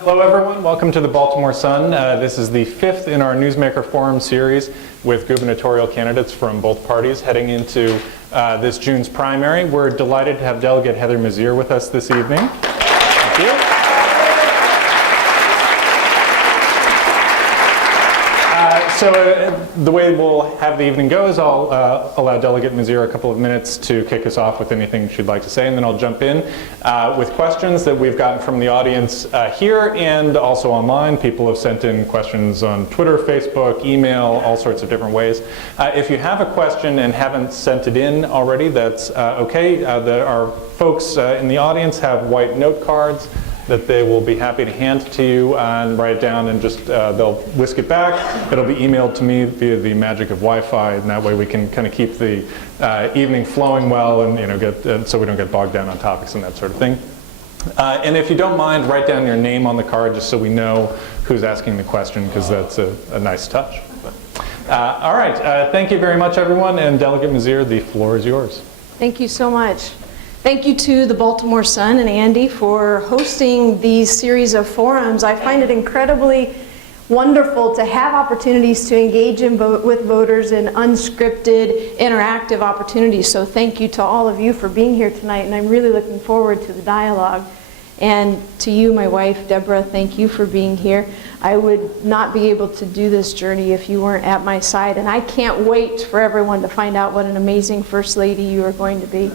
Hello everyone, welcome to the Baltimore Sun. This is the 5th in our Newsmaker Forum series with gubernatorial candidates from both parties heading into this June's primary. We're delighted to have Delegate Heather Mizeur with us this evening. Thank you. So the way we'll have the evening go is I'll allow Delegate Mizeur a couple of minutes to kick us off with anything she'd like to say, and then I'll jump in with questions that we've gotten from the audience here and also online. People have sent in questions on Twitter, Facebook, email, all sorts of different ways. If you have a question and haven't sent it in already, that's okay. Our folks in the audience have white note cards that they will be happy to hand to you and write it down, and just they'll whisk it back. It'll be emailed to me via the magic of Wi-Fi, and that way we can kind of keep the evening flowing well, and so we don't get bogged down on topics and that sort of thing. And if you don't mind, write down your name on the card just so we know who's asking the question, because that's a nice touch. All right, thank you very much, everyone, and Delegate Mizeur, the floor is yours. Thank you so much. Thank you to the Baltimore Sun and Andy for hosting these series of forums. I find it incredibly wonderful to have opportunities to engage with voters in unscripted, interactive opportunities. So thank you to all of you for being here tonight, and I'm really looking forward to the dialogue. And to you, my wife, Deborah, thank you for being here. I would not be able to do this journey if you weren't at my side, and I can't wait for everyone to find out what an amazing First Lady you are going to be.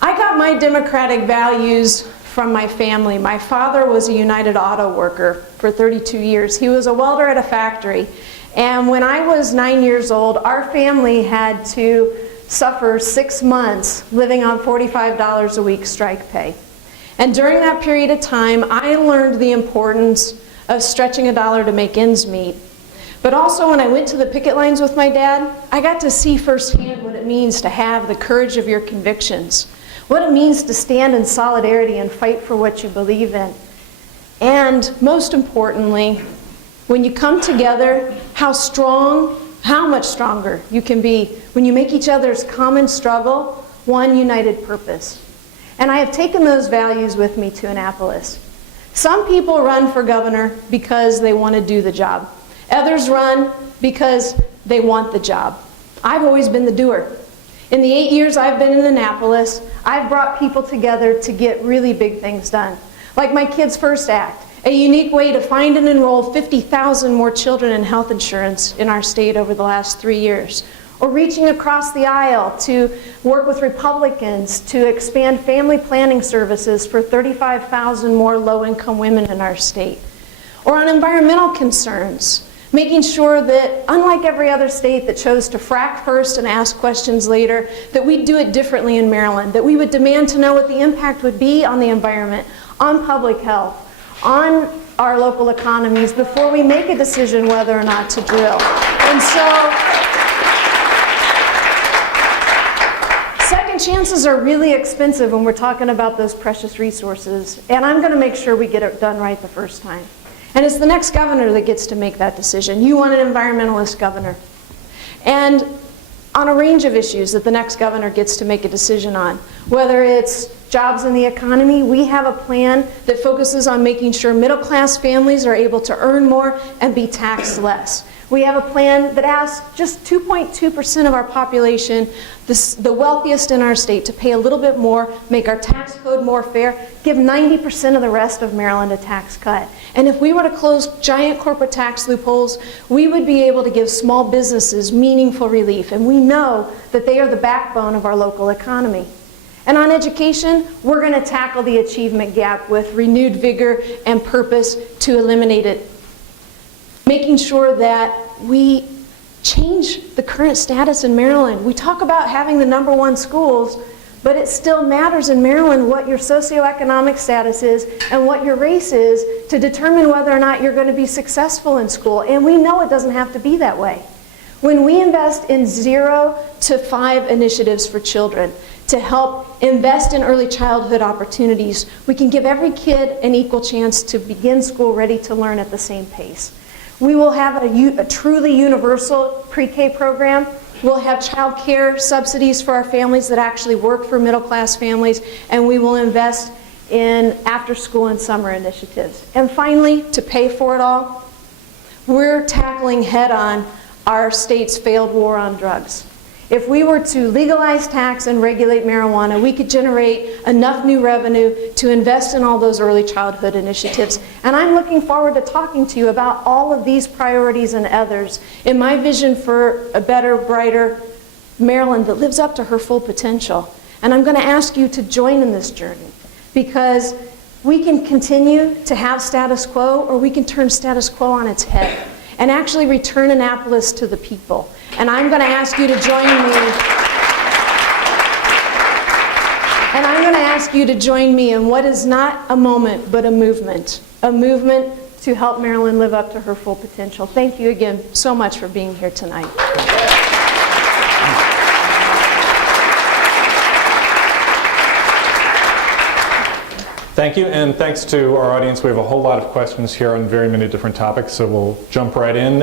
I got my democratic values from my family. My father was a United Auto worker for 32 years. He was a welder at a factory. And when I was 9 years old, our family had to suffer 6 months living on $45 a week strike pay. And during that period of time, I learned the importance of stretching a dollar to make ends meet. But also when I went to the picket lines with my dad, I got to see firsthand what it means to have the courage of your convictions, what it means to stand in solidarity and fight for what you believe in. And most importantly, when you come together, how much stronger you can be when you make each other's common struggle one united purpose. And I have taken those values with me to Annapolis. Some people run for governor because they want to do the job. Others run because they want the job. I've always been the doer. In the 8 years I've been in Annapolis, I've brought people together to get really big things done. Like my Kids First Act, a unique way to find and enroll 50,000 more children in health insurance in our state over the last 3 years. Or reaching across the aisle to work with Republicans to expand family planning services for 35,000 more low-income women in our state. Or on environmental concerns, making sure that, unlike every other state that chose to frack first and ask questions later, that we do it differently in Maryland, that we would demand to know what the impact would be on the environment, on public health, on our local economies before we make a decision whether or not to drill. And so, second chances are really expensive when we're talking about those precious resources, and I'm going to make sure we get it done right the first time. And it's the next governor that gets to make that decision. You want an environmentalist governor. And on a range of issues that the next governor gets to make a decision on, whether it's jobs in the economy, we have a plan that focuses on making sure middle-class families are able to earn more and be taxed less. We have a plan that asks just 2.2% of our population, the wealthiest in our state, to pay a little bit more, make our tax code more fair, give 90% of the rest of Maryland a tax cut. And if we were to close giant corporate tax loopholes, we would be able to give small businesses meaningful relief. And we know that they are the backbone of our local economy. And on education, we're going to tackle the achievement gap with renewed vigor and purpose to eliminate it. Making sure that we change the current status in Maryland. We talk about having the #1 schools, but it still matters in Maryland what your socioeconomic status is and what your race is to determine whether or not you're going to be successful in school. And we know it doesn't have to be that way. When we invest in 0 to 5 initiatives for children to help invest in early childhood opportunities, we can give every kid an equal chance to begin school ready to learn at the same pace. We will have a truly universal pre-K program We'll have child care subsidies for our families that actually work for middle-class families, and we will invest in after-school and summer initiatives. And finally, to pay for it all, we're tackling head-on our state's failed war on drugs. If we were to legalize, tax, and regulate marijuana, we could generate enough new revenue to invest in all those early childhood initiatives. And I'm looking forward to talking to you about all of these priorities and others in my vision for a better, brighter Maryland that lives up to her full potential. And I'm going to ask you to join in this journey, because we can continue to have status quo, or we can turn status quo on its head and actually return Annapolis to the people. And I'm going to ask you to join me. And I'm going to ask you to join me in what is not a moment, but a movement to help Maryland live up to her full potential. Thank you again so much for being here tonight. Thank you, and thanks to our audience. We have a whole lot of questions here on very many different topics, so we'll jump right in.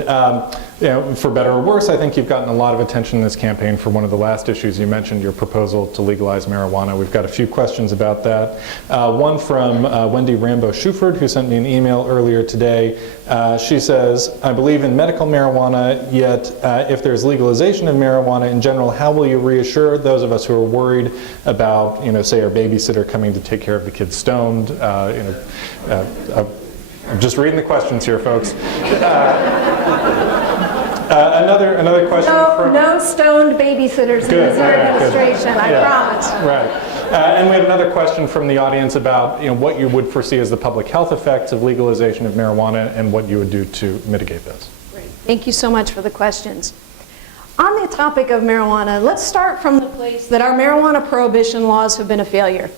For better or worse, I think you've gotten a lot of attention in this campaign for one of the last issues you mentioned, your proposal to legalize marijuana. We've got a few questions about that. One from Wendy Rambo-Shuford, who sent me an email earlier today. She says, I believe in medical marijuana, yet if there's legalization of marijuana in general, how will you reassure those of us who are worried about, say, our babysitter coming to take care of the kids stoned? I'm just reading the questions here, folks. Another question from... No stoned babysitters in the Mizeur administration, I promise. Right. And we have another question from the audience about what you would foresee as the public health effects of legalization of marijuana and what you would do to mitigate those. Great. Thank you so much for the questions. On the topic of marijuana, let's start from the place that our marijuana prohibition laws have been a failure.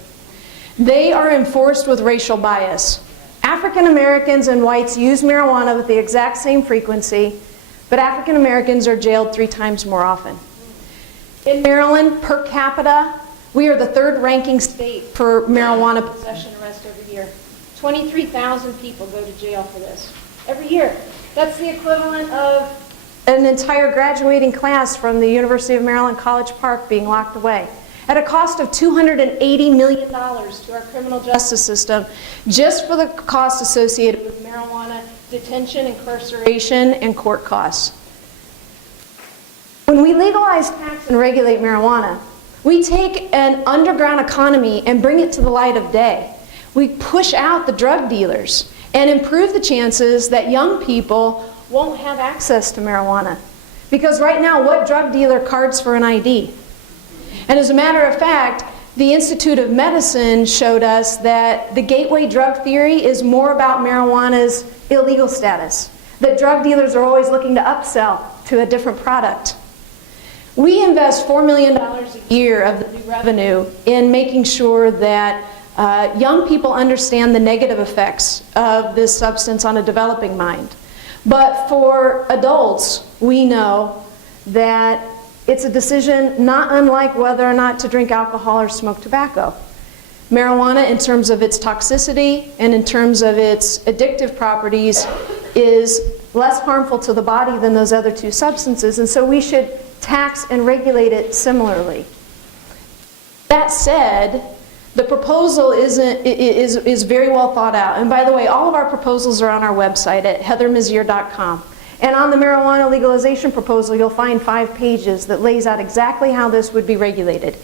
They are enforced with racial bias. African Americans and whites use marijuana with the exact same frequency, but African Americans are jailed 3 times more often. In Maryland, per capita, we are the 3rd ranking state for marijuana possession arrest every year. 23,000 people go to jail for this every year. That's the equivalent of an entire graduating class from the University of Maryland College Park being locked away, at a cost of $280 million to our criminal justice system, just for the cost associated with marijuana detention, incarceration, and court costs. When we legalize, tax, and regulate marijuana, we take an underground economy and bring it to the light of day. We push out the drug dealers and improve the chances that young people won't have access to marijuana. Because right now, what drug dealer cards for an ID? And as a matter of fact, the Institute of Medicine showed us that the gateway drug theory is more about marijuana's illegal status. That drug dealers are always looking to upsell to a different product. We invest $4 million a year of the new revenue in making sure that young people understand the negative effects of this substance on a developing mind. But for adults, we know that it's a decision not unlike whether or not to drink alcohol or smoke tobacco. Marijuana, in terms of its toxicity and in terms of its addictive properties, is less harmful to the body than those other 2 substances, and so we should tax and regulate it similarly. That said, the proposal is very well thought out. And by the way, all of our proposals are on our website at heathermizeur.com. And on the marijuana legalization proposal, you'll find 5 pages that lays out exactly how this would be regulated.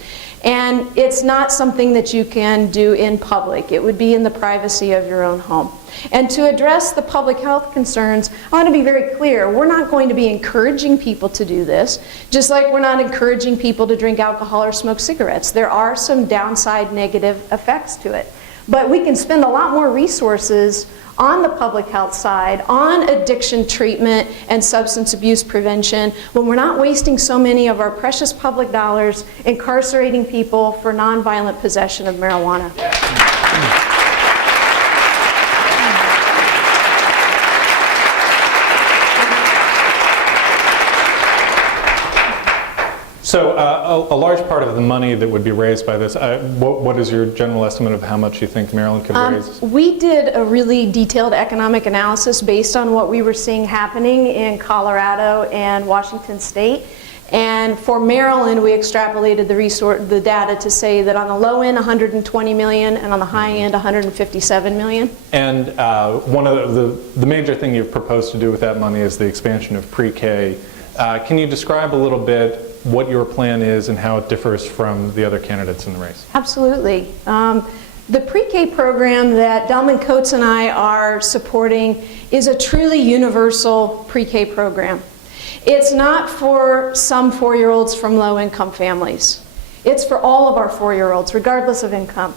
And it's not something that you can do in public. It would be in the privacy of your own home. And to address the public health concerns, I want to be very clear. We're not going to be encouraging people to do this, just like we're not encouraging people to drink alcohol or smoke cigarettes. There are some downside negative effects to it. But we can spend a lot more resources on the public health side, on addiction treatment and substance abuse prevention, when we're not wasting so many of our precious public dollars incarcerating people for nonviolent possession of marijuana. So a large part of the money that would be raised by this, what is your general estimate of how much you think Maryland could raise? We did a really detailed economic analysis based on what we were seeing happening in Colorado and Washington State. And for Maryland, we extrapolated the data to say that on the low end, 120 million, and on the high end, 157 million. And one of the major thing you've proposed to do with that money is the expansion of pre-K. Can you describe a little bit what your plan is and how it differs from the other candidates in the race? Absolutely. The pre-K program that Delman Coates and I are supporting is a truly universal pre-K program. It's not for some 4-year-olds from low-income families. It's for all of our 4-year-olds, regardless of income.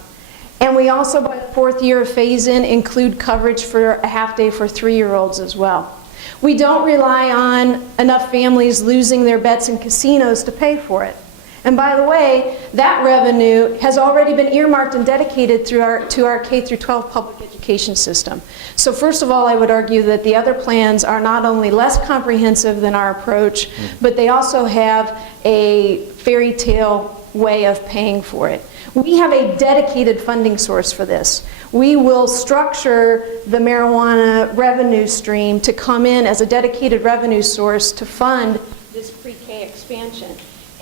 And we also, by the 4th year of phase-in, include coverage for a half-day for 3-year-olds as well. We don't rely on enough families losing their bets in casinos to pay for it. And by the way, that revenue has already been earmarked and dedicated to our K-12 public education system. So first of all, I would argue that the other plans are not only less comprehensive than our approach, but they also have a fairy tale way of paying for it. We have a dedicated funding source for this. We will structure the marijuana revenue stream to come in as a dedicated revenue source to fund this pre-K expansion.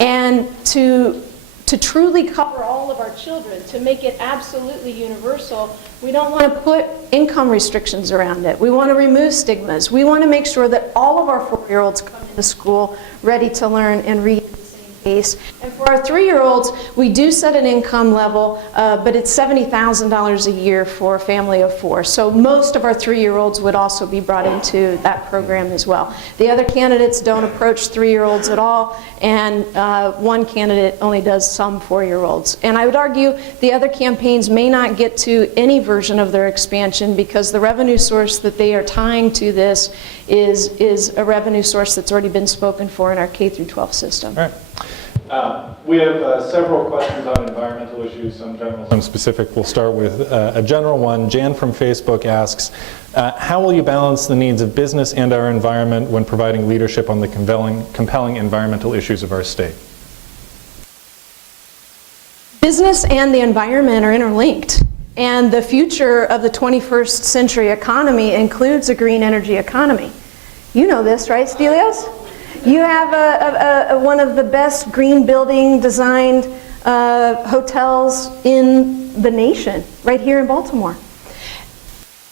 And to truly cover all of our children, to make it absolutely universal, we don't want to put income restrictions around it. We want to remove stigmas. We want to make sure that all of our 4-year-olds come into school ready to learn and read at the same pace. And for our 3-year-olds, we do set an income level, but it's $70,000 a year for a family of 4. So most of our 3-year-olds would also be brought into that program as well. The other candidates don't approach 3-year-olds at all, and one candidate only does some 4-year-olds. And I would argue the other campaigns may not get to any version of their expansion because the revenue source that they are tying to this is a revenue source that's already been spoken for in our K-12 system. All right. We have several questions on environmental issues, some general, some specific. We'll start with a general one. Jan from Facebook asks, how will you balance the needs of business and our environment when providing leadership on the compelling environmental issues of our state? Business and the environment are interlinked. And the future of the 21st century economy includes a green energy economy. You know this, right, Stelios? You have one of the best green building designed hotels in the nation, right here in Baltimore.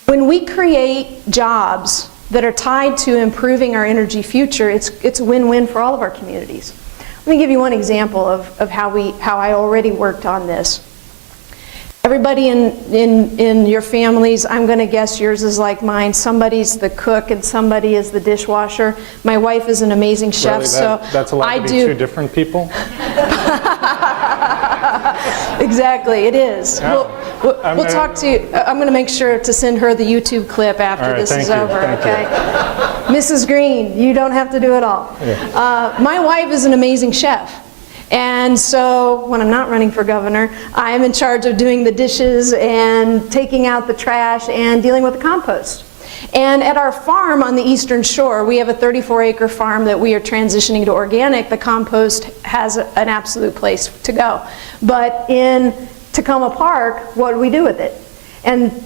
When we create jobs that are tied to improving our energy future, it's a win-win for all of our communities. Let me give you one example of how I already worked on this. Everybody in your families, I'm going to guess yours is like mine. Somebody's the cook and somebody is the dishwasher. My wife is an amazing chef, really? so that's allowed to be two different people? Exactly, it is. Yeah. We'll talk to you. I'm going to make sure to send her the YouTube clip after this is over. Okay, Mrs. Green, you don't have to do it all. Yeah. My wife is an amazing chef. And so when I'm not running for governor, I am in charge of doing the dishes and taking out the trash and dealing with the compost. And at our farm on the Eastern Shore, we have a 34-acre farm that we are transitioning to organic. The compost has an absolute place to go. But in Tacoma Park, what do we do with it? And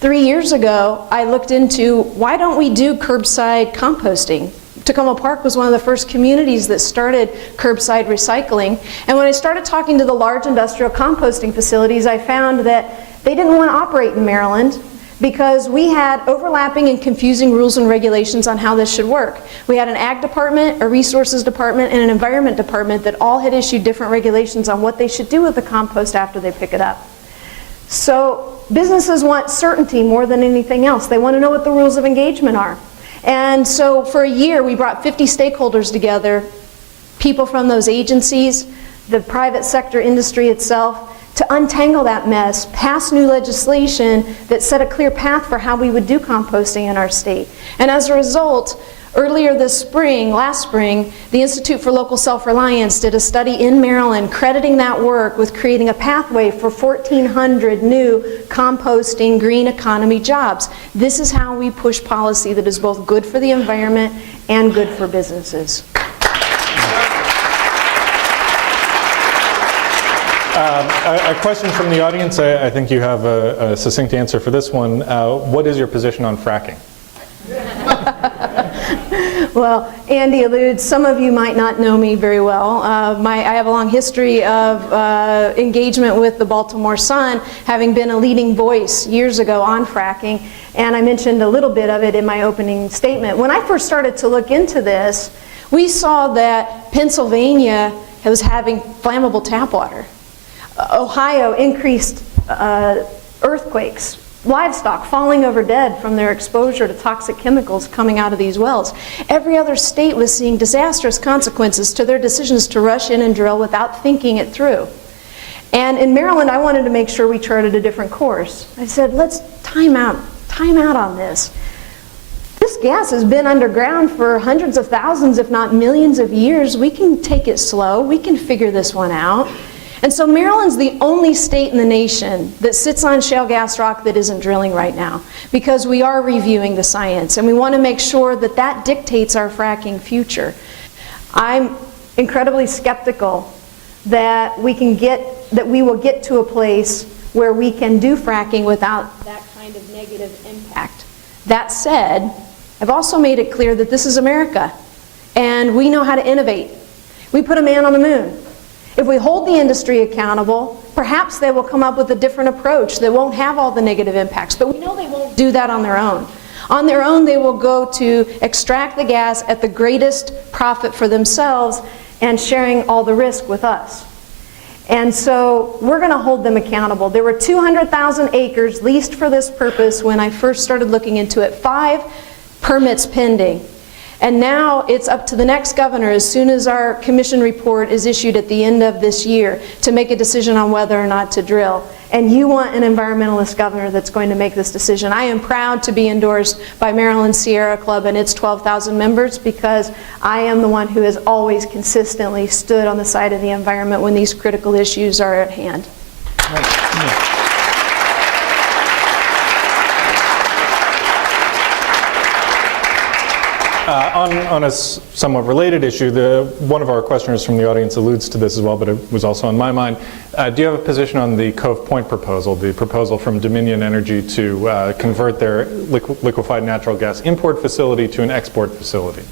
3 years ago, I looked into why don't we do curbside composting? Tacoma Park was one of the first communities that started curbside recycling. And when I started talking to the large industrial composting facilities, I found that they didn't want to operate in Maryland because we had overlapping and confusing rules and regulations on how this should work. We had an ag department, a resources department, and an environment department that all had issued different regulations on what they should do with the compost after they pick it up. So businesses want certainty more than anything else. They want to know what the rules of engagement are. And so for a year, we brought 50 stakeholders together, people from those agencies, the private sector industry itself, to untangle that mess, pass new legislation that set a clear path for how we would do composting in our state. And as a result, earlier this spring, last spring, the Institute for Local Self-Reliance did a study in Maryland crediting that work with creating a pathway for 1,400 new composting green economy jobs. This is how we push policy that is both good for the environment and good for businesses. A question from the audience. I think you have a succinct answer for this one. What is your position on fracking? Well, Andy alludes, some of you might not know me very well. I have a long history of engagement with the Baltimore Sun, having been a leading voice years ago on fracking, and I mentioned a little bit of it in my opening statement. When I first started to look into this, we saw that Pennsylvania was having flammable tap water. Ohio increased earthquakes, livestock falling over dead from their exposure to toxic chemicals coming out of these wells. Every other state was seeing disastrous consequences to their decisions to rush in and drill without thinking it through. And in Maryland, I wanted to make sure we charted a different course. I said, let's time out on this. This gas has been underground for hundreds of thousands, if not millions of years. We can take it slow. We can figure this one out. And so Maryland's the only state in the nation that sits on shale gas rock that isn't drilling right now, because we are reviewing the science and we want to make sure that that dictates our fracking future. I'm incredibly skeptical that we will get to a place where we can do fracking without that kind of negative impact. That said, I've also made it clear that this is America and we know how to innovate. We put a man on the moon. If we hold the industry accountable, perhaps they will come up with a different approach that won't have all the negative impacts, but we know they won't do that on their own. On their own, they will go to extract the gas at the greatest profit for themselves and sharing all the risk with us. And so we're going to hold them accountable. There were 200,000 acres leased for this purpose when I first started looking into it, 5 permits pending. And now it's up to the next governor, as soon as our commission report is issued at the end of this year, to make a decision on whether or not to drill. And you want an environmentalist governor that's going to make this decision. I am proud to be endorsed by Maryland Sierra Club and its 12,000 members, because I am the one who has always consistently stood on the side of the environment when these critical issues are at hand. On a somewhat related issue, one of our questioners from the audience alludes to this as well, but it was also on my mind. Do you have a position on the Cove Point proposal, the proposal from Dominion Energy to convert their liquefied natural gas import facility to an export facility?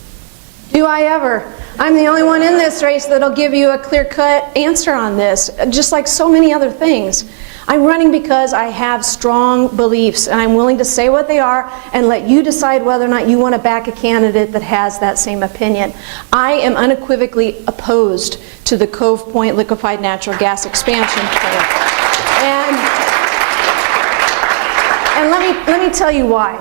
Do I ever? I'm the only one in this race that'll give you a clear-cut answer on this, just like so many other things. I'm running because I have strong beliefs, and I'm willing to say what they are and let you decide whether or not you want to back a candidate that has that same opinion. I am unequivocally opposed to the Cove Point liquefied natural gas expansion plan. And let me tell you why.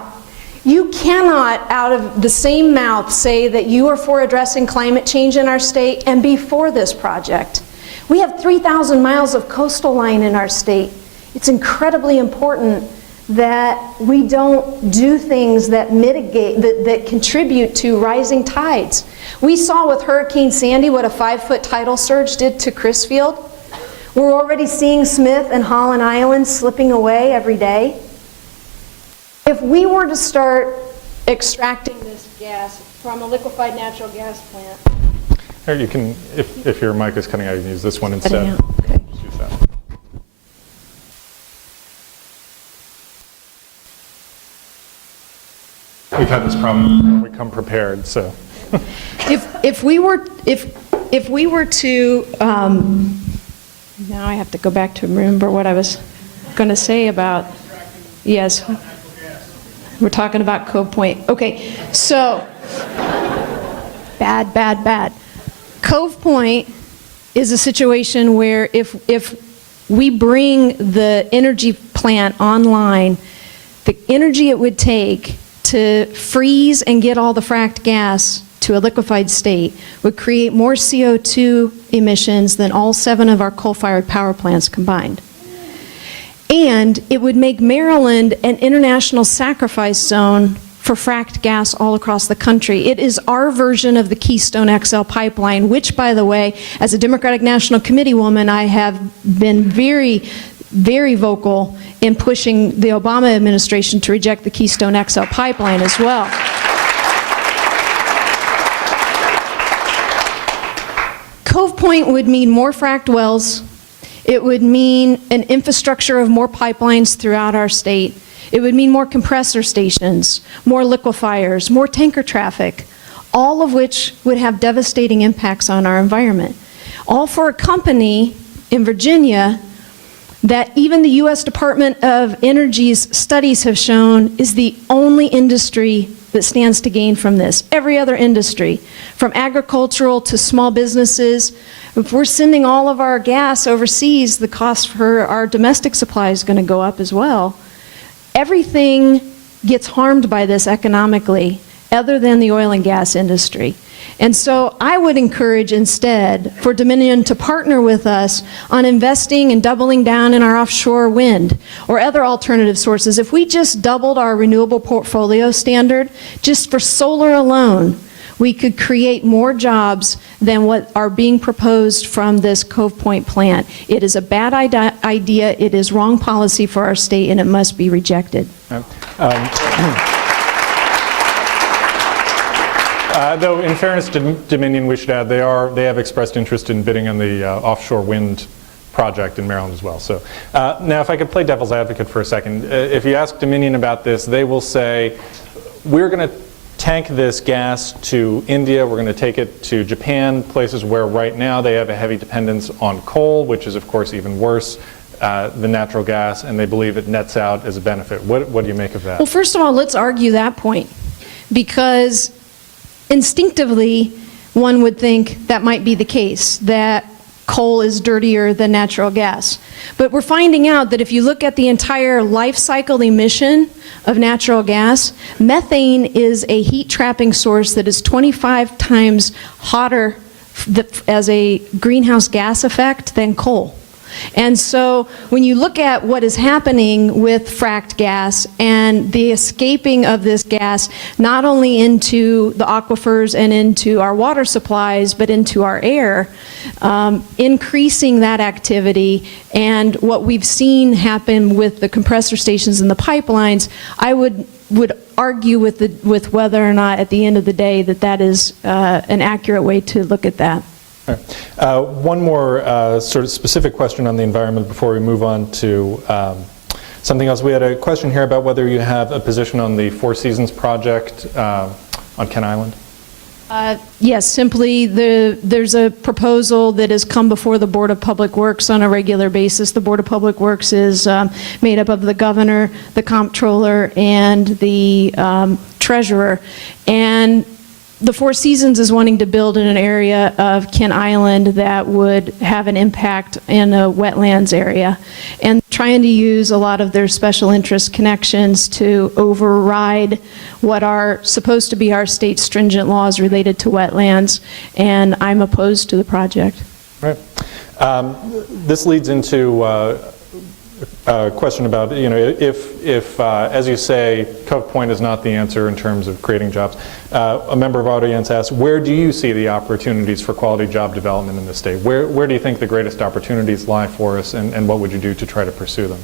You cannot, out of the same mouth, say that you are for addressing climate change in our state and be for this project. We have 3,000 miles of coastal line in our state. It's incredibly important that we don't do things that mitigate, that contribute to rising tides. We saw with Hurricane Sandy what a 5-foot tidal surge did to Crisfield. We're already seeing Smith and Holland Island slipping away every day. If we were to start extracting this gas from a liquefied natural gas plant, Or you can, if your mic is cutting out, you can use this one instead. Okay. Just use that. We've had this problem. We come prepared, so. If we were to now I have to go back to remember what I was going to say about. Yes, we're talking about Cove Point. Okay, so bad. Cove Point is a situation where if we bring the energy plant online, the energy it would take to freeze and get all the fracked gas to a liquefied state would create more CO2 emissions than all 7 of our coal-fired power plants combined. And it would make Maryland an international sacrifice zone for fracked gas all across the country. It is our version of the Keystone XL pipeline, which, by the way, as a Democratic National Committee woman, I have been very, very vocal in pushing the Obama administration to reject the Keystone XL pipeline as well. Cove Point would mean more fracked wells. It would mean an infrastructure of more pipelines throughout our state. It would mean more compressor stations, more liquefiers, more tanker traffic. all of which would have devastating impacts on our environment. All for a company in Virginia that even the U.S. Department of Energy's studies have shown is the only industry that stands to gain from this. Every other industry, from agricultural to small businesses, if we're sending all of our gas overseas, the cost for our domestic supply is going to go up as well. Everything gets harmed by this economically, other than the oil and gas industry. And so I would encourage instead for Dominion to partner with us on investing and doubling down in our offshore wind or other alternative sources. If we just doubled our renewable portfolio standard, just for solar alone, we could create more jobs than what are being proposed from this Cove Point plant. It is a bad idea, it is wrong policy for our state, and it must be rejected. Though, in fairness to Dominion, we should add they have expressed interest in bidding on the offshore wind project in Maryland as well. So now, if I could play devil's advocate for a second, if you ask Dominion about this, they will say, we're going to tank this gas to India, we're going to take it to Japan, places where right now they have a heavy dependence on coal, which is of course even worse than natural gas, and they believe it nets out as a benefit. What do you make of that? Well, first of all, let's argue that point, because instinctively one would think that might be the case, that coal is dirtier than natural gas. But we're finding out that if you look at the entire life cycle emission of natural gas, methane is a heat trapping source that is 25 times hotter as a greenhouse gas effect than coal. And so when you look at what is happening with fracked gas and the escaping of this gas not only into the aquifers and into our water supplies but into our air, increasing that activity and what we've seen happen with the compressor stations and the pipelines, I would argue with whether or not at the end of the day that is an accurate way to look at that. One more sort of specific question on the environment before we move on to something else. We had a question here about whether you have a position on the Four Seasons project on Kent Island. Yes, simply there's a proposal that has come before the Board of Public Works on a regular basis. The Board of Public Works is made up of the governor, the comptroller, and the treasurer. And the Four Seasons is wanting to build in an area of Kent Island that would have an impact in a wetlands area, and trying to use a lot of their special interest connections to override what are supposed to be our state's stringent laws related to wetlands, and I'm opposed to the project. Right. This leads into a question about, if as you say, Cove Point is not the answer in terms of creating jobs. A member of our audience asked, where do you see the opportunities for quality job development in this state? Where do you think the greatest opportunities lie for us, and what would you do to try to pursue them?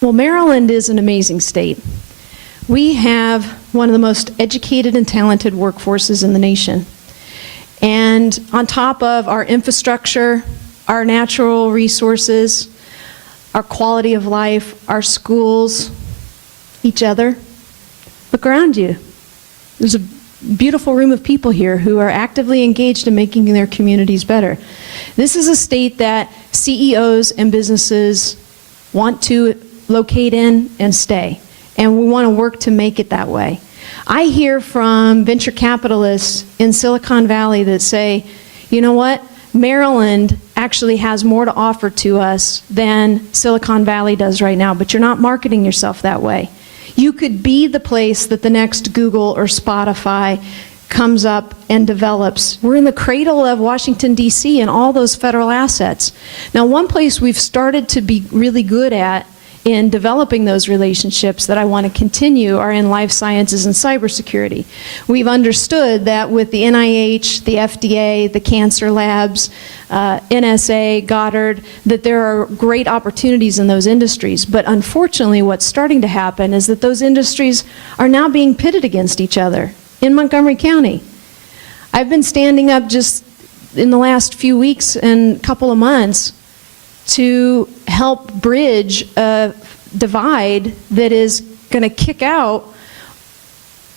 Well, Maryland is an amazing state. We have one of the most educated and talented workforces in the nation. And on top of our infrastructure, our natural resources, our quality of life, our schools, each other, look around you. There's a beautiful room of people here who are actively engaged in making their communities better. This is a state that CEOs and businesses want to locate in and stay, and we want to work to make it that way. I hear from venture capitalists in Silicon Valley that say, you know what, Maryland actually has more to offer to us than Silicon Valley does right now, but you're not marketing yourself that way. You could be the place that the next Google or Spotify comes up and develops. We're in the cradle of Washington, D.C. and all those federal assets. Now, one place we've started to be really good at in developing those relationships that I want to continue are in life sciences and cybersecurity. We've understood that with the NIH, the FDA, the cancer labs, NSA, Goddard, that there are great opportunities in those industries. But unfortunately, what's starting to happen is that those industries are now being pitted against each other in Montgomery County. I've been standing up just in the last few weeks and couple of months to help bridge a divide that is going to kick out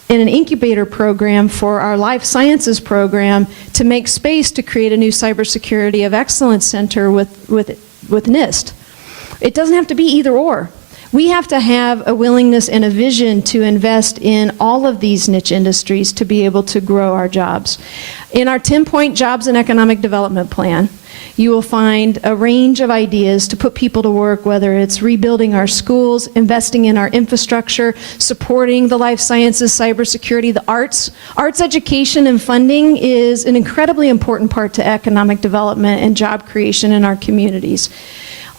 in an incubator program for our life sciences program to make space to create a new cybersecurity of excellence center with Dist. It doesn't have to be either or. We have to have a willingness and a vision to invest in all of these niche industries to be able to grow our jobs. In our 10-point jobs and economic development plan, you will find a range of ideas to put people to work, whether it's rebuilding our schools, investing in our infrastructure, supporting the life sciences, cybersecurity, the arts. Arts education and funding is an incredibly important part to economic development and job creation in our communities.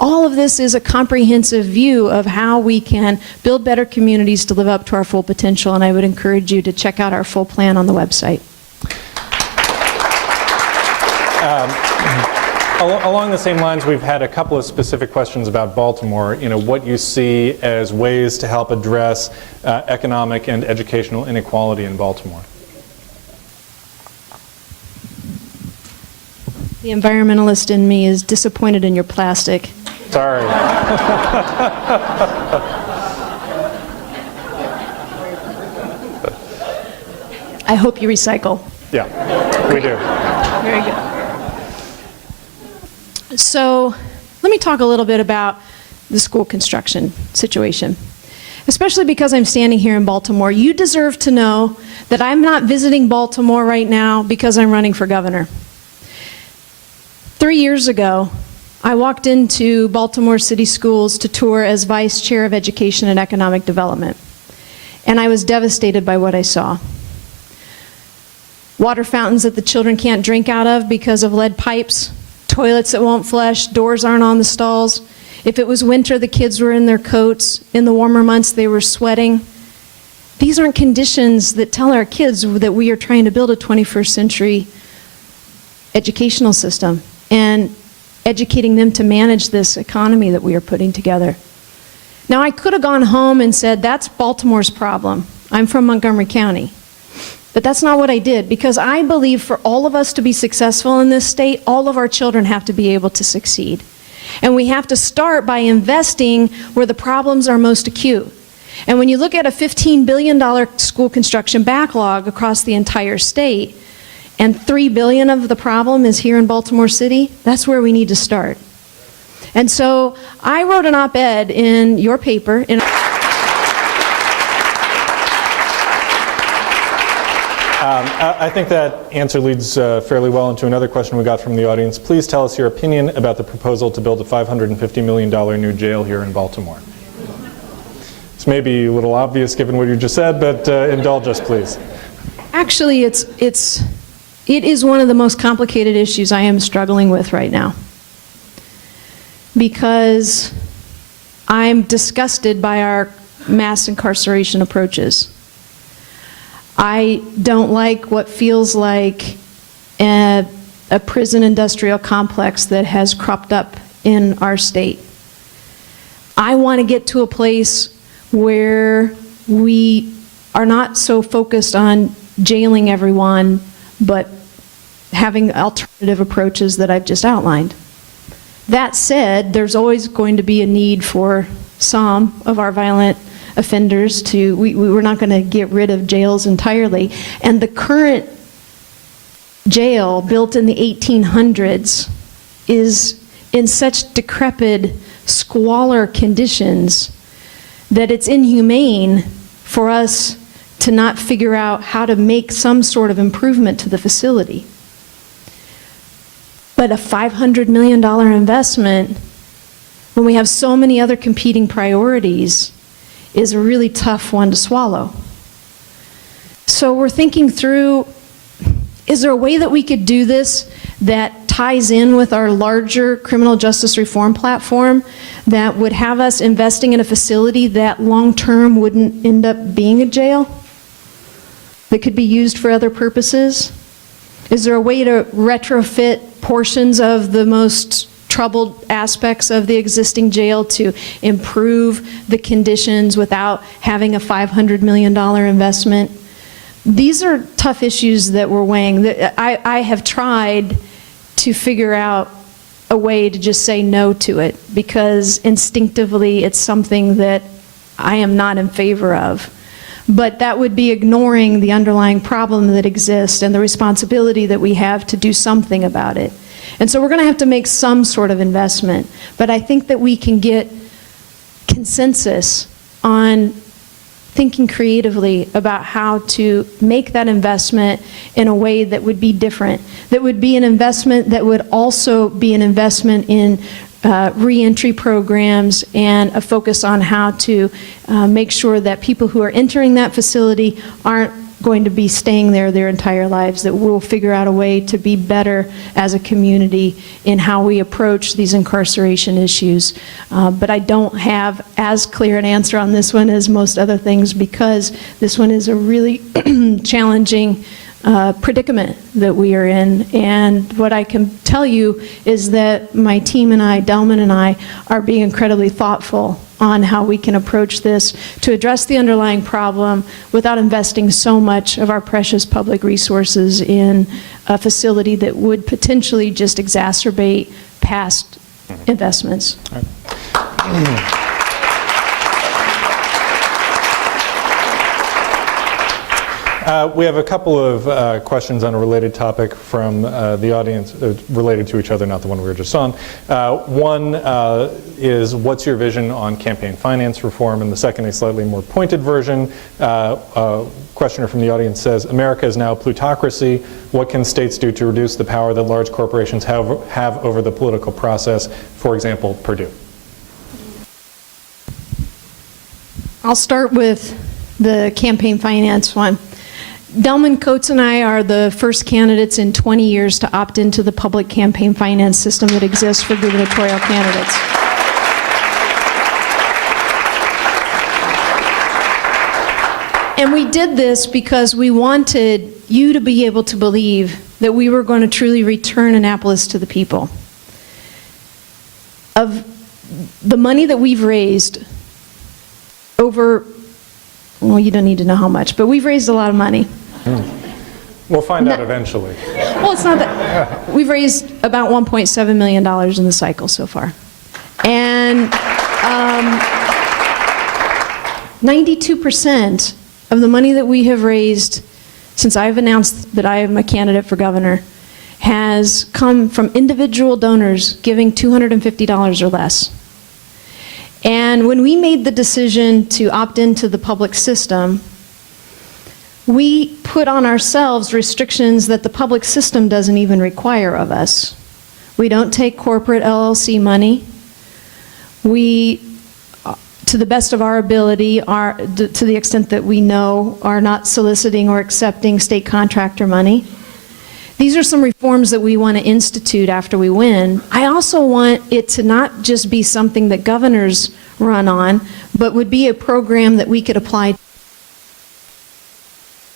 All of this is a comprehensive view of how we can build better communities to live up to our full potential, and I would encourage you to check out our full plan on the website. Along the same lines, we've had a couple of specific questions about Baltimore. You know, what you see as ways to help address economic and educational inequality in Baltimore. The environmentalist in me is disappointed in your plastic. Sorry. I hope you recycle. Yeah, we do. Very good. So let me talk a little bit about the school construction situation. Especially because I'm standing here in Baltimore, you deserve to know that I'm not visiting Baltimore right now because I'm running for governor. 3 years ago, I walked into Baltimore City Schools to tour as Vice Chair of Education and Economic Development. And I was devastated by what I saw. Water fountains that the children can't drink out of because of lead pipes, toilets that won't flush, doors aren't on the stalls. If it was winter, the kids were in their coats. In the warmer months, they were sweating. These aren't conditions that tell our kids that we are trying to build a 21st century educational system and educating them to manage this economy that we are putting together. Now, I could have gone home and said, that's Baltimore's problem. I'm from Montgomery County. But that's not what I did, because I believe for all of us to be successful in this state, all of our children have to be able to succeed. And we have to start by investing where the problems are most acute. And when you look at a $15 billion school construction backlog across the entire state, and $3 billion of the problem is here in Baltimore City, that's where we need to start. And so I wrote an op-ed in your paper. I think that answer leads fairly well into another question we got from the audience. Please tell us your opinion about the proposal to build a $550 million new jail here in Baltimore. It's maybe a little obvious given what you just said, but indulge us, please. Actually, it is one of the most complicated issues I am struggling with right now, because I'm disgusted by our mass incarceration approaches. I don't like what feels like a prison industrial complex that has cropped up in our state. I want to get to a place where we are not so focused on jailing everyone, but having alternative approaches that I've just outlined. That said, there's always going to be a need for some of our violent offenders to, we're not going to get rid of jails entirely. And the current jail, built in the 1800s, is in such decrepit, squalor conditions that it's inhumane for us to not figure out how to make some sort of improvement to the facility. But a $500 million investment, when we have so many other competing priorities, is a really tough one to swallow. So we're thinking through, is there a way that we could do this that ties in with our larger criminal justice reform platform that would have us investing in a facility that long-term wouldn't end up being a jail, that could be used for other purposes? Is there a way to retrofit portions of the most troubled aspects of the existing jail to improve the conditions without having a $500 million investment? These are tough issues that we're weighing. I have tried to figure out a way to just say no to it, because instinctively it's something that I am not in favor of. but that would be ignoring the underlying problem that exists and the responsibility that we have to do something about it. And so we're going to have to make some sort of investment, but I think that we can get consensus on thinking creatively about how to make that investment in a way that would be different, that would be an investment that would also be an investment in re-entry programs and a focus on how to make sure that people who are entering that facility aren't going to be staying there their entire lives, that we'll figure out a way to be better as a community in how we approach these incarceration issues. But I don't have as clear an answer on this one as most other things, because this one is a really challenging predicament that we are in. And what I can tell you is that my team and I, Delman and I, are being incredibly thoughtful on how we can approach this to address the underlying problem without investing so much of our precious public resources in a facility that would potentially just exacerbate past investments. We have a couple of questions on a related topic from the audience, related to each other, not the one we were just on. One is, what's your vision on campaign finance reform? And the second, a slightly more pointed version. A questioner from the audience says, America is now a plutocracy. What can states do to reduce the power that large corporations have over the political process? For example, Purdue. I'll start with the campaign finance one. Delman Coates and I are the first candidates in 20 years to opt into the public campaign finance system that exists for gubernatorial candidates. And we did this because we wanted you to be able to believe that we were going to truly return Annapolis to the people. Of the money that we've raised over, well, you don't need to know how much, but we've raised a lot of money. We'll find out eventually. Well, it's not that. We've raised about $1.7 million in the cycle so far. And 92% of the money that we have raised since I've announced that I am a candidate for governor has come from individual donors giving $250 or less. And when we made the decision to opt into the public system, we put on ourselves restrictions that the public system doesn't even require of us. We don't take corporate LLC money. We, to the best of our ability, to the extent that we know, are not soliciting or accepting state contractor money. These are some reforms that we want to institute after we win. I also want it to not just be something that governors run on, but would be a program that we could apply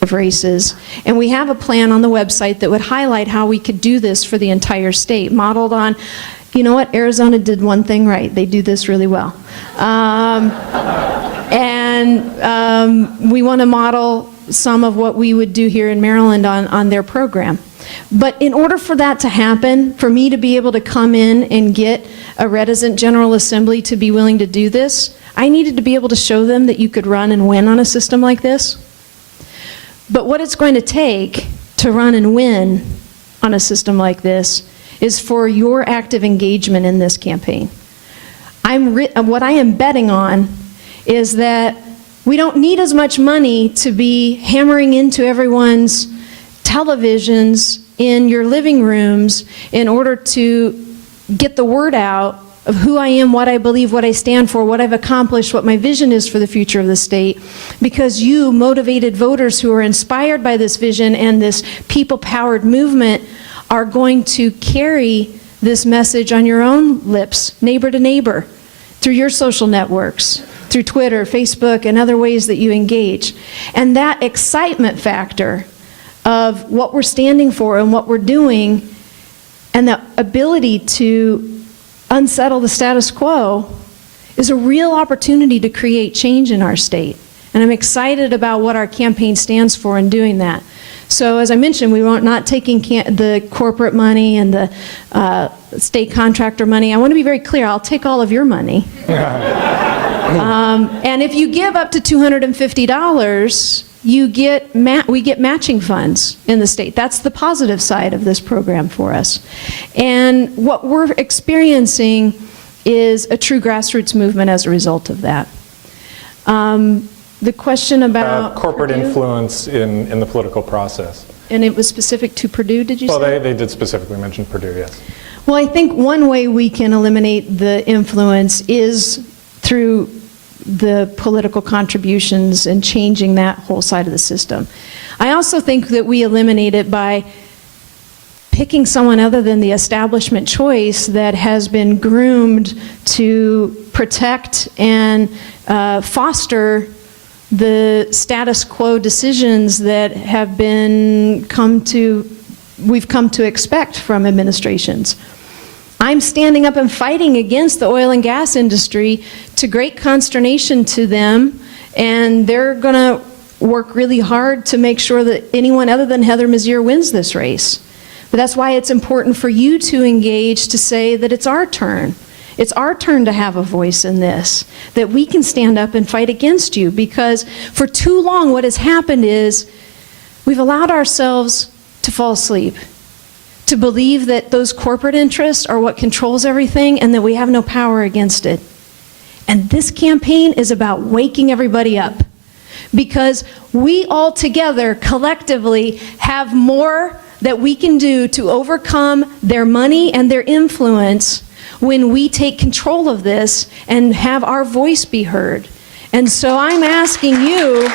of races. And we have a plan on the website that would highlight how we could do this for the entire state, modeled on, you know what, Arizona did one thing right. They do this really well. We want to model some of what we would do here in Maryland on their program. But in order for that to happen, for me to be able to come in and get a reticent General Assembly to be willing to do this, I needed to be able to show them that you could run and win on a system like this. But what it's going to take to run and win on a system like this is for your active engagement in this campaign. What I am betting on is that we don't need as much money to be hammering into everyone's televisions in your living rooms in order to get the word out of who I am, what I believe, what I stand for, what I've accomplished, what my vision is for the future of the state, because you, motivated voters who are inspired by this vision and this people-powered movement, are going to carry this message on your own lips, neighbor to neighbor, through your social networks, through Twitter, Facebook, and other ways that you engage. And that excitement factor of what we're standing for and what we're doing, and the ability to unsettle the status quo, is a real opportunity to create change in our state. And I'm excited about what our campaign stands for in doing that. So as I mentioned, we are not taking the corporate money and the state contractor money. I want to be very clear, I'll take all of your money. And if you give up to $250, we get matching funds in the state. That's the positive side of this program for us. And what we're experiencing is a true grassroots movement as a result of that. The question about corporate Purdue, influence in the political process. and it was specific to Purdue, did you say? Well, they did specifically mention Purdue, yes. Well, I think one way we can eliminate the influence is through the political contributions and changing that whole side of the system. I also think that we eliminate it by picking someone other than the establishment choice that has been groomed to protect and foster the status quo decisions that have been we've come to expect from administrations. I'm standing up and fighting against the oil and gas industry to great consternation to them, and they're going to work really hard to make sure that anyone other than Heather Mizeur wins this race. But that's why it's important for you to engage, to say that it's our turn. It's our turn to have a voice in this, that we can stand up and fight against you, because for too long what has happened is we've allowed ourselves to fall asleep, to believe that those corporate interests are what controls everything and that we have no power against it. And this campaign is about waking everybody up, because we all together, collectively, have more that we can do to overcome their money and their influence when we take control of this and have our voice be heard. And so I'm asking you,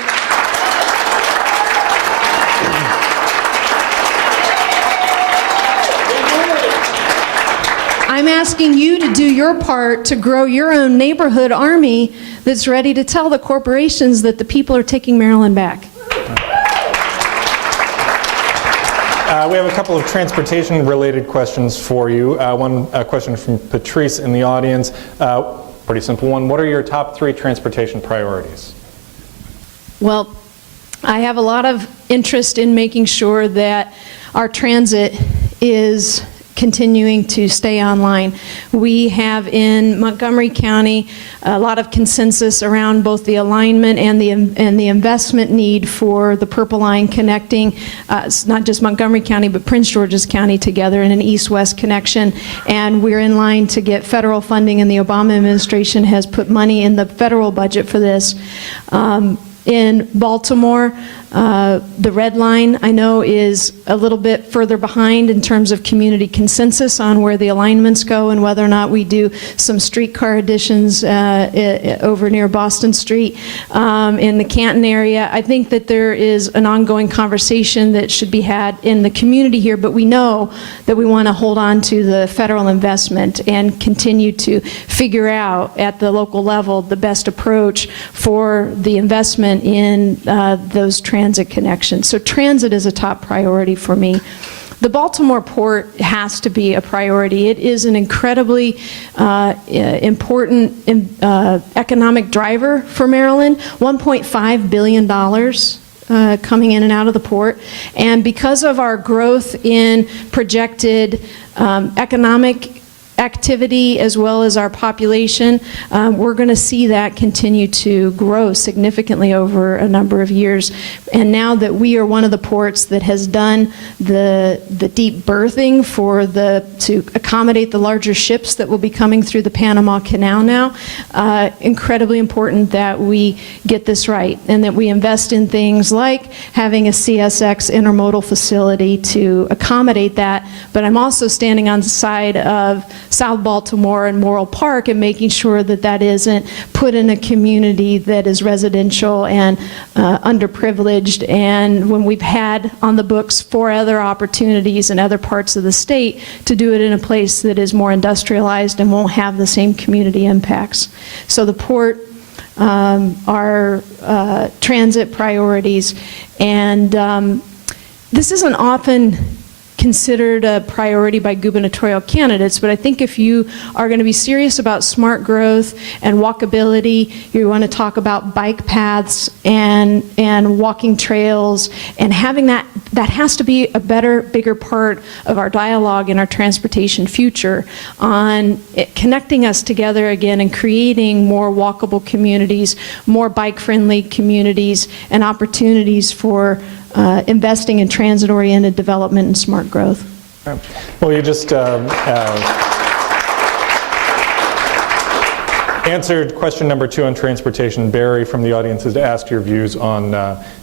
to do your part to grow your own neighborhood army that's ready to tell the corporations that the people are taking Maryland back. We have a couple of transportation-related questions for you. One question from Patrice in the audience. Pretty simple one. What are your top 3 transportation priorities? Well, I have a lot of interest in making sure that our transit is continuing to stay online. We have in Montgomery County a lot of consensus around both the alignment and the investment need for the Purple Line connecting not just Montgomery County but Prince George's County together in an east-west connection, and we're in line to get federal funding, and the Obama administration has put money in the federal budget for this. In Baltimore, the Red Line, I know, is a little bit further behind in terms of community consensus on where the alignments go and whether or not we do some streetcar additions over near Boston Street. In the Canton area, I think that there is an ongoing conversation that should be had in the community here, but we know that we want to hold on to the federal investment and continue to figure out at the local level the best approach for the investment in those transit connections. So transit is a top priority for me. The Baltimore port has to be a priority. It is an incredibly important economic driver for Maryland. $1.5 billion coming in and out of the port. And because of our growth in projected economic activity as well as our population, we're going to see that continue to grow significantly over a number of years. And now that we are one of the ports that has done the deep berthing to accommodate the larger ships that will be coming through the Panama Canal now, incredibly important that we get this right and that we invest in things like having a CSX intermodal facility to accommodate that. But I'm also standing on the side of South Baltimore and Morrill Park and making sure that that isn't put in a community that is residential and underprivileged. And when we've had on the books 4 other opportunities in other parts of the state to do it in a place that is more industrialized and won't have the same community impacts. So the port, our transit priorities, and this isn't often considered a priority by gubernatorial candidates, but I think if you are going to be serious about smart growth and walkability, you want to talk about bike paths and walking trails, and having that has to be a better, bigger part of our dialogue in our transportation future on connecting us together again and creating more walkable communities, more bike-friendly communities, and opportunities for investing in transit-oriented development and smart growth. Well, you just answered question number 2 on transportation. Barry from the audience has asked your views on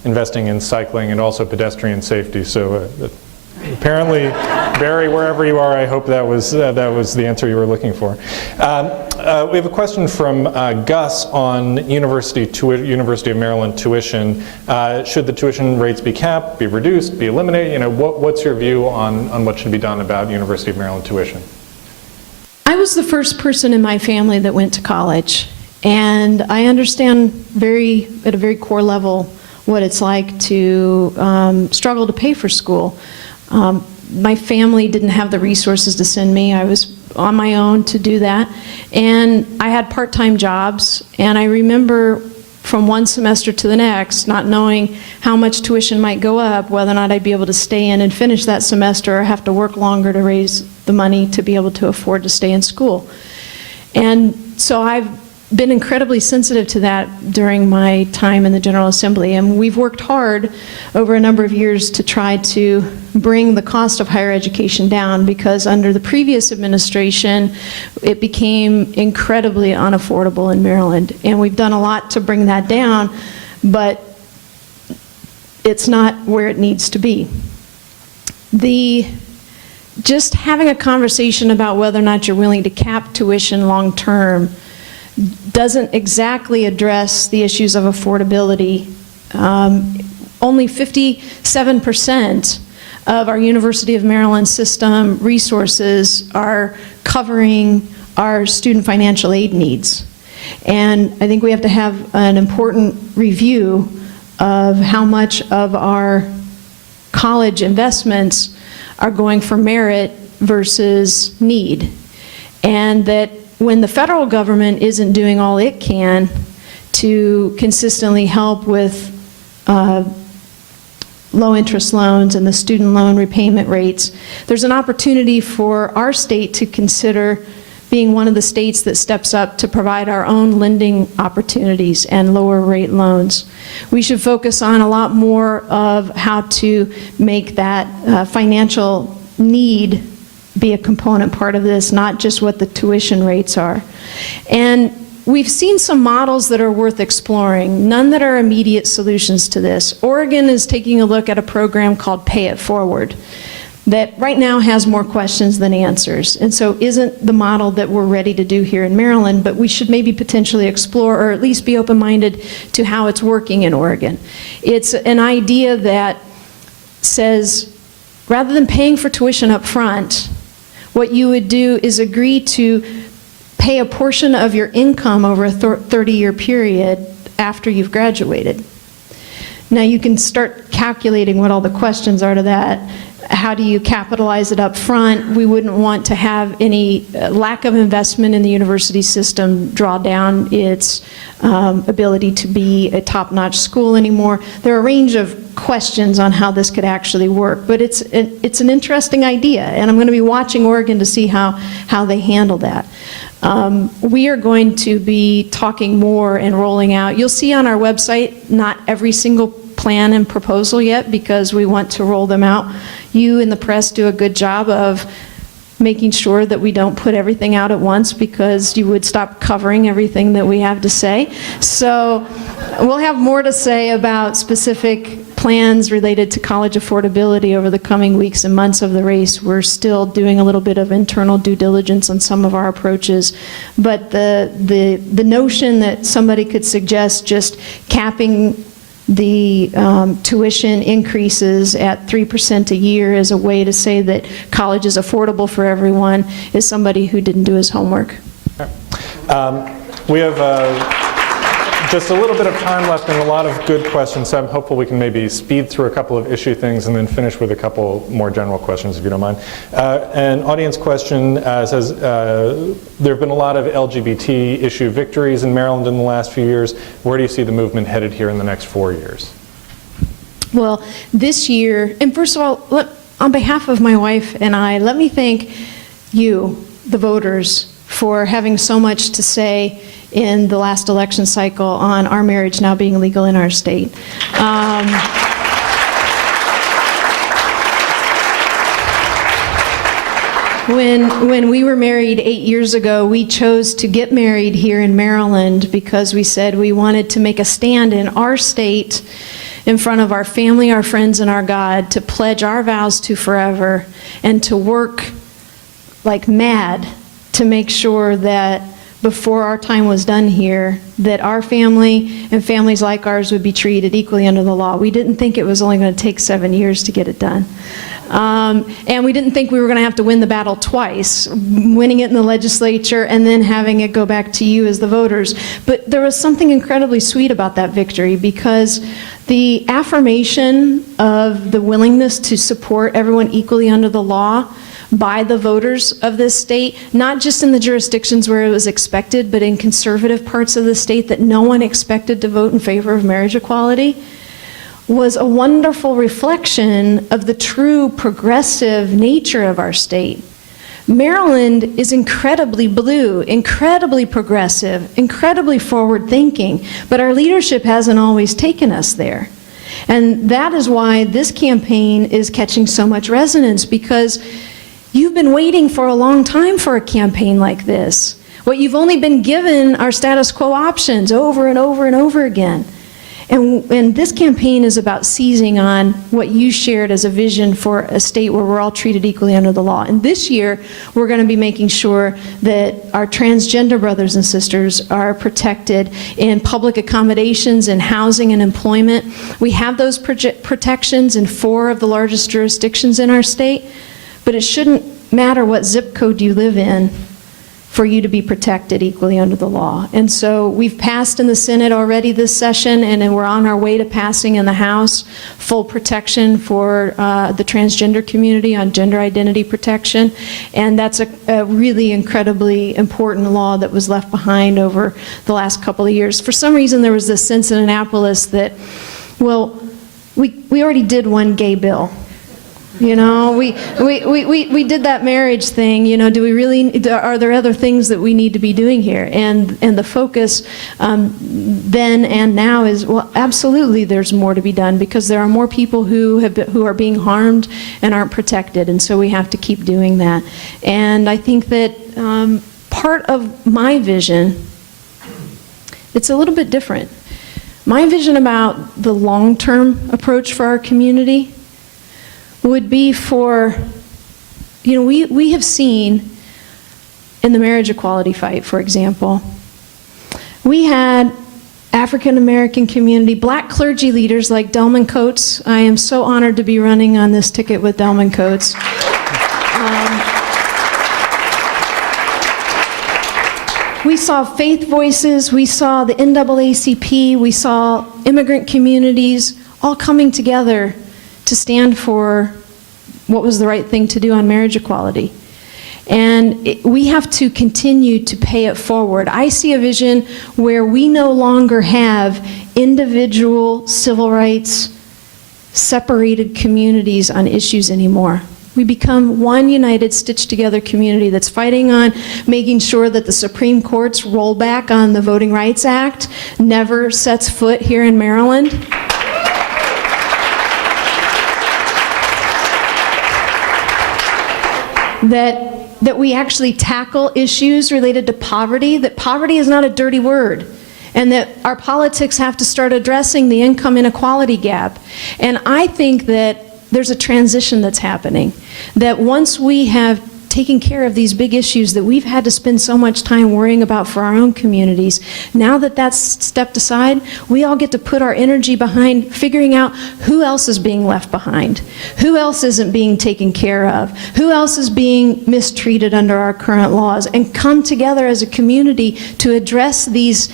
investing in cycling and also pedestrian safety. So apparently, Barry, wherever you are, I hope that was the answer you were looking for. We have a question from Gus on University of Maryland tuition. Should the tuition rates be capped, be reduced, be eliminated? You know, what's your view on what should be done about University of Maryland tuition? I was the first person in my family that went to college, and I understand at a very core level what it's like to struggle to pay for school. My family didn't have the resources to send me. I was on my own to do that, and I had part-time jobs, and I remember from one semester to the next not knowing how much tuition might go up, whether or not I'd be able to stay in and finish that semester or have to work longer to raise the money to be able to afford to stay in school. And so I've been incredibly sensitive to that during my time in the General Assembly, and we've worked hard over a number of years to try to bring the cost of higher education down, because under the previous administration it became incredibly unaffordable in Maryland, and we've done a lot to bring that down, but it's not where it needs to be. Just having a conversation about whether or not you're willing to cap tuition long term doesn't exactly address the issues of affordability. Only 57% of our University of Maryland system resources are covering our student financial aid needs. And I think we have to have an important review of how much of our college investments are going for merit versus need. And that when the federal government isn't doing all it can to consistently help with low interest loans and the student loan repayment rates, there's an opportunity for our state to consider being one of the states that steps up to provide our own lending opportunities and lower rate loans. We should focus on a lot more of how to make that financial need be a component part of this, not just what the tuition rates are. And we've seen some models that are worth exploring, none that are immediate solutions to this. Oregon is taking a look at a program called Pay It Forward that right now has more questions than answers, and so isn't the model that we're ready to do here in Maryland, but we should maybe potentially explore or at least be open-minded to how it's working in Oregon. It's an idea that says, rather than paying for tuition up front, what you would do is agree to pay a portion of your income over a 30-year period after you've graduated. Now you can start calculating what all the questions are to that. How do you capitalize it up front? We wouldn't want to have any lack of investment in the university system draw down its ability to be a top-notch school anymore. There are a range of questions on how this could actually work, but it's an interesting idea, and I'm going to be watching Oregon to see how they handle that. We are going to be talking more and rolling out. You'll see on our website not every single plan and proposal yet, because we want to roll them out. You in the press do a good job of making sure that we don't put everything out at once, because you would stop covering everything that we have to say. So we'll have more to say about specific plans related to college affordability over the coming weeks and months of the race. We're still doing a little bit of internal due diligence on some of our approaches, but the notion that somebody could suggest just capping the tuition increases at 3% a year as a way to say that college is affordable for everyone is somebody who didn't do his homework. We have just a little bit of time left and a lot of good questions, so I'm hopeful we can maybe speed through a couple of issue things and then finish with a couple more general questions, if you don't mind. An audience question says, there have been a lot of LGBT issue victories in Maryland in the last few years. Where do you see the movement headed here in the next 4 years? Well, this year, and first of all, on behalf of my wife and I, let me thank you, the voters, for having so much to say in the last election cycle on our marriage now being legal in our state. When we were married 8 years ago, we chose to get married here in Maryland because we said we wanted to make a stand in our state in front of our family, our friends, and our God to pledge our vows to forever and to work like mad to make sure that before our time was done here, that our family and families like ours would be treated equally under the law. We didn't think it was only going to take 7 years to get it done. And we didn't think we were going to have to win the battle twice, winning it in the legislature and then having it go back to you as the voters. But there was something incredibly sweet about that victory because the affirmation of the willingness to support everyone equally under the law by the voters of this state, not just in the jurisdictions where it was expected, but in conservative parts of the state that no one expected to vote in favor of marriage equality, was a wonderful reflection of the true progressive nature of our state. Maryland is incredibly blue, incredibly progressive, incredibly forward-thinking, but our leadership hasn't always taken us there. And that is why this campaign is catching so much resonance, because you've been waiting for a long time for a campaign like this. What you've only been given are status quo options over and over and over again. And this campaign is about seizing on what you shared as a vision for a state where we're all treated equally under the law. And this year, we're going to be making sure that our transgender brothers and sisters are protected in public accommodations, in housing and employment. We have those protections in 4 of the largest jurisdictions in our state, but it shouldn't matter what zip code you live in for you to be protected equally under the law. And so we've passed in the Senate already this session, and then we're on our way to passing in the House full protection for the transgender community on gender identity protection. And that's a really incredibly important law that was left behind over the last couple of years. For some reason, there was this sense in Annapolis that, well, we already did one gay bill. You know, we did that marriage thing. You know, do we really, are there other things that we need to be doing here? And the focus then and now is, well, absolutely there's more to be done, because there are more people who are being harmed and aren't protected, and so we have to keep doing that. And I think that part of my vision, it's a little bit different. My vision about the long-term approach for our community would be for, you know, we have seen in the marriage equality fight, for example, we had African American community, black clergy leaders like Delman Coates. I am so honored to be running on this ticket with Delman Coates. We saw faith voices, we saw the NAACP, we saw immigrant communities all coming together to stand for what was the right thing to do on marriage equality. And we have to continue to pay it forward. I see a vision where we no longer have individual civil rights separated communities on issues anymore. We become one united, stitched together community that's fighting on making sure that the Supreme Court's rollback on the Voting Rights Act never sets foot here in Maryland. That we actually tackle issues related to poverty, that poverty is not a dirty word, and that our politics have to start addressing the income inequality gap. And I think that there's a transition that's happening, that once we have taken care of these big issues that we've had to spend so much time worrying about for our own communities, now that that's stepped aside, we all get to put our energy behind figuring out who else is being left behind, who else isn't being taken care of, who else is being mistreated under our current laws, and come together as a community to address these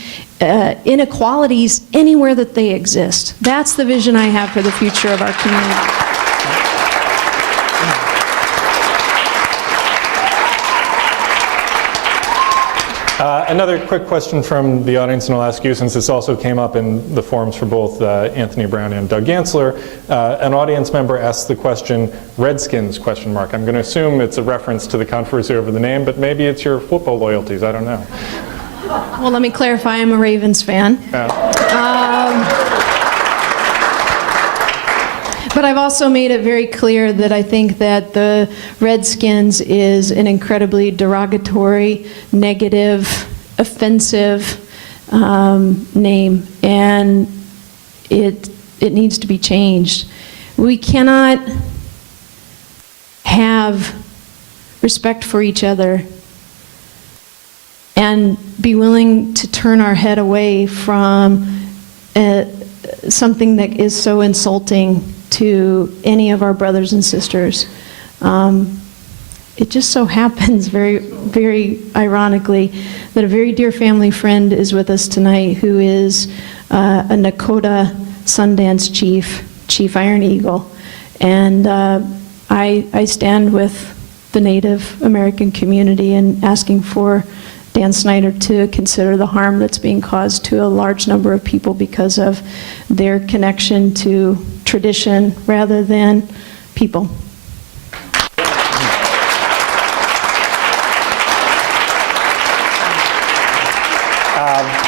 inequalities anywhere that they exist. That's the vision I have for the future of our community. Another quick question from the audience, and I'll ask you since this also came up in the forums for both Anthony Brown and Doug Gansler. An audience member asked the question, Redskins, question mark. I'm going to assume it's a reference to the controversy over the name, but maybe it's your football loyalties, I don't know. Well, let me clarify, I'm a Ravens fan. But I've also made it very clear that I think that the Redskins is an incredibly derogatory, negative, offensive name, and it needs to be changed. We cannot have respect for each other and be willing to turn our head away from something that is so insulting to any of our brothers and sisters. It just so happens, very, very ironically, that a very dear family friend is with us tonight who is a Nakota Sundance chief, Chief Iron Eagle. And I stand with the Native American community in asking for Dan Snyder to consider the harm that's being caused to a large number of people because of their connection to tradition rather than people.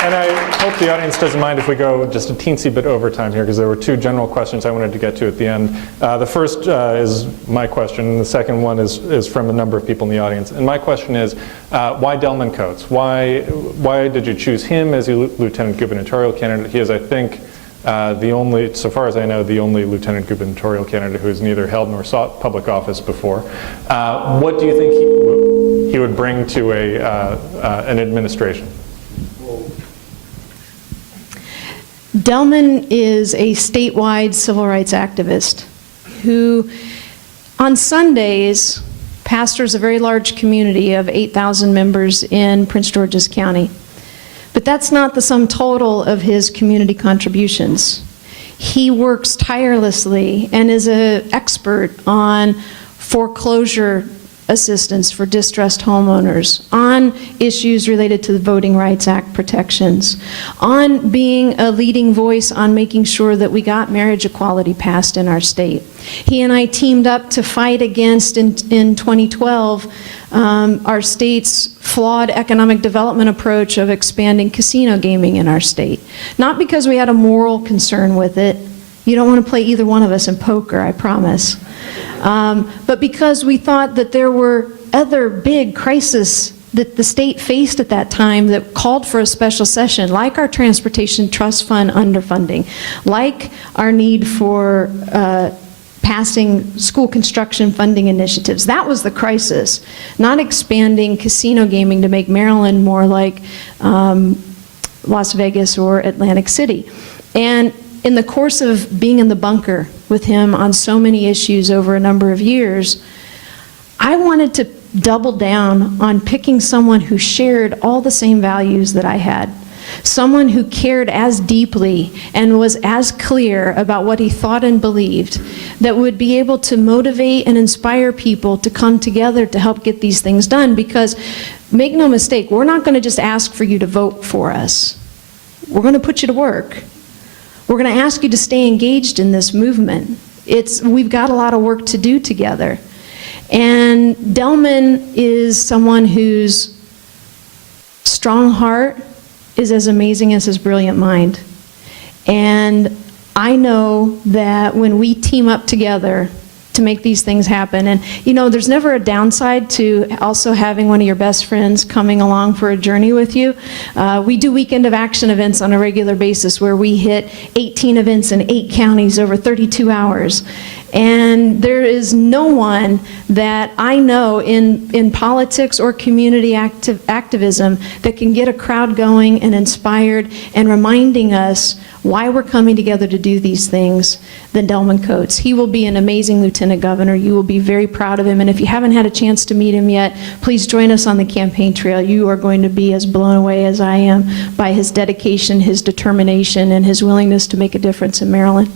And I hope the audience doesn't mind if we go just a teensy bit over time here, because there were two general questions I wanted to get to at the end. The first is my question, and the second one is from a number of people in the audience. And my question is, why Delman Coates? Why did you choose him as your lieutenant gubernatorial candidate? He is, I think, the only, so far as I know, the only lieutenant gubernatorial candidate who has neither held nor sought public office before. What do you think he would bring to an administration? Delman is a statewide civil rights activist who, on Sundays, pastors a very large community of 8,000 members in Prince George's County. But that's not the sum total of his community contributions. He works tirelessly and is an expert on foreclosure assistance for distressed homeowners, on issues related to the Voting Rights Act protections, on being a leading voice on making sure that we got marriage equality passed in our state. He and I teamed up to fight against, in 2012, our state's flawed economic development approach of expanding casino gaming in our state. Not because we had a moral concern with it. You don't want to play either one of us in poker, I promise. But because we thought that there were other big crises that the state faced at that time that called for a special session, like our Transportation Trust Fund underfunding, like our need for passing school construction funding initiatives. That was the crisis, not expanding casino gaming to make Maryland more like Las Vegas or Atlantic City. And in the course of being in the bunker with him on so many issues over a number of years, I wanted to double down on picking someone who shared all the same values that I had. Someone who cared as deeply and was as clear about what he thought and believed, that would be able to motivate and inspire people to come together to help get these things done. Because, make no mistake, we're not going to just ask for you to vote for us. We're going to put you to work. We're going to ask you to stay engaged in this movement. We've got a lot of work to do together. And Delman is someone whose strong heart is as amazing as his brilliant mind. And I know that when we team up together to make these things happen, and you know, there's never a downside to also having one of your best friends coming along for a journey with you. We do Weekend of Action events on a regular basis where we hit 18 events in 8 counties over 32 hours. And there is no one that I know in politics or community activism that can get a crowd going and inspired and reminding us why we're coming together to do these things than Delman Coates. He will be an amazing lieutenant governor. You will be very proud of him. And if you haven't had a chance to meet him yet, please join us on the campaign trail. You are going to be as blown away as I am by his dedication, his determination, and his willingness to make a difference in Maryland.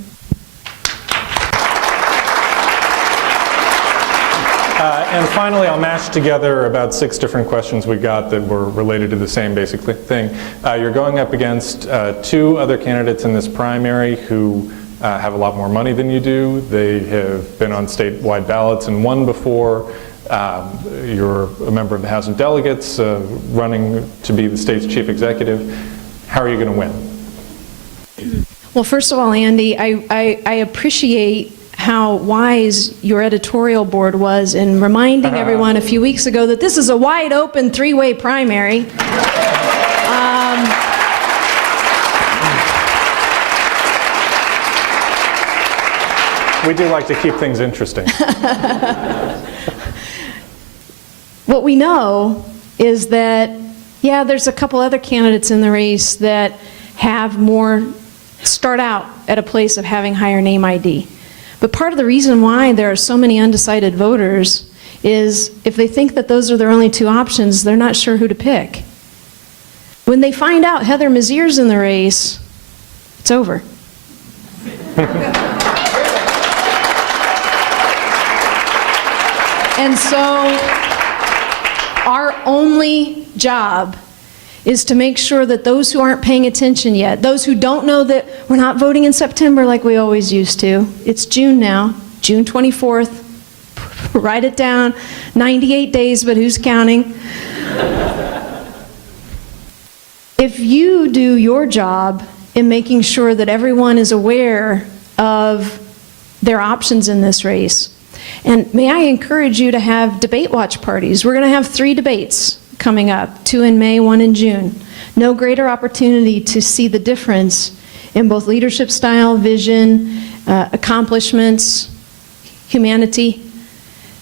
And finally, I'll mash together about 6 different questions we got that were related to the same basic thing. You're going up against 2 other candidates in this primary who have a lot more money than you do. They have been on statewide ballots and won before. You're a member of the House of Delegates, running to be the state's chief executive. How are you going to win? Well, first of all, Andy, I appreciate how wise your editorial board was in reminding everyone a few weeks ago that this is a wide open 3-way primary. We do like to keep things interesting. What we know is that, yeah, there's a couple other candidates in the race that have more, start out at a place of having higher name ID. But part of the reason why there are so many undecided voters is if they think that those are their only 2 options, they're not sure who to pick. When they find out Heather Mizeur's in the race, it's over. And so our only job is to make sure that those who aren't paying attention yet, those who don't know that we're not voting in September like we always used to. It's June now, June 24th. Write it down, 98 days, but who's counting? If you do your job in making sure that everyone is aware of their options in this race, and may I encourage you to have debate watch parties. We're going to have 3 debates coming up, 2 in May, 1 in June. No greater opportunity to see the difference in both leadership style, vision, accomplishments, humanity,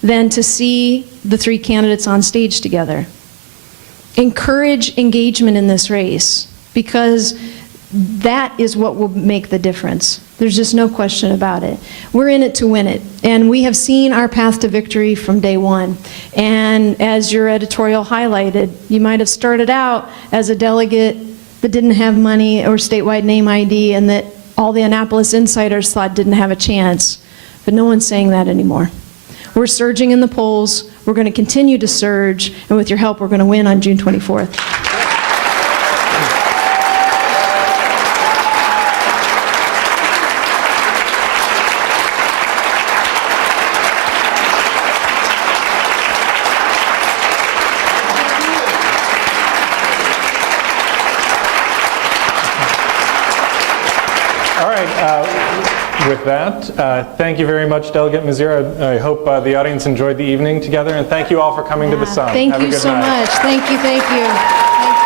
than to see the 3 candidates on stage together. Encourage engagement in this race, because that is what will make the difference. There's just no question about it. We're in it to win it, and we have seen our path to victory from day one. And as your editorial highlighted, you might have started out as a delegate that didn't have money or statewide name ID, and that all the Annapolis insiders thought didn't have a chance. But no one's saying that anymore. We're surging in the polls. We're going to continue to surge, and with your help, we're going to win on June 24th. With that, thank you very much, Delegate Mizeur. I hope the audience enjoyed the evening together, and thank you all for coming to the Sun. Thank you so much. Thank you, thank you.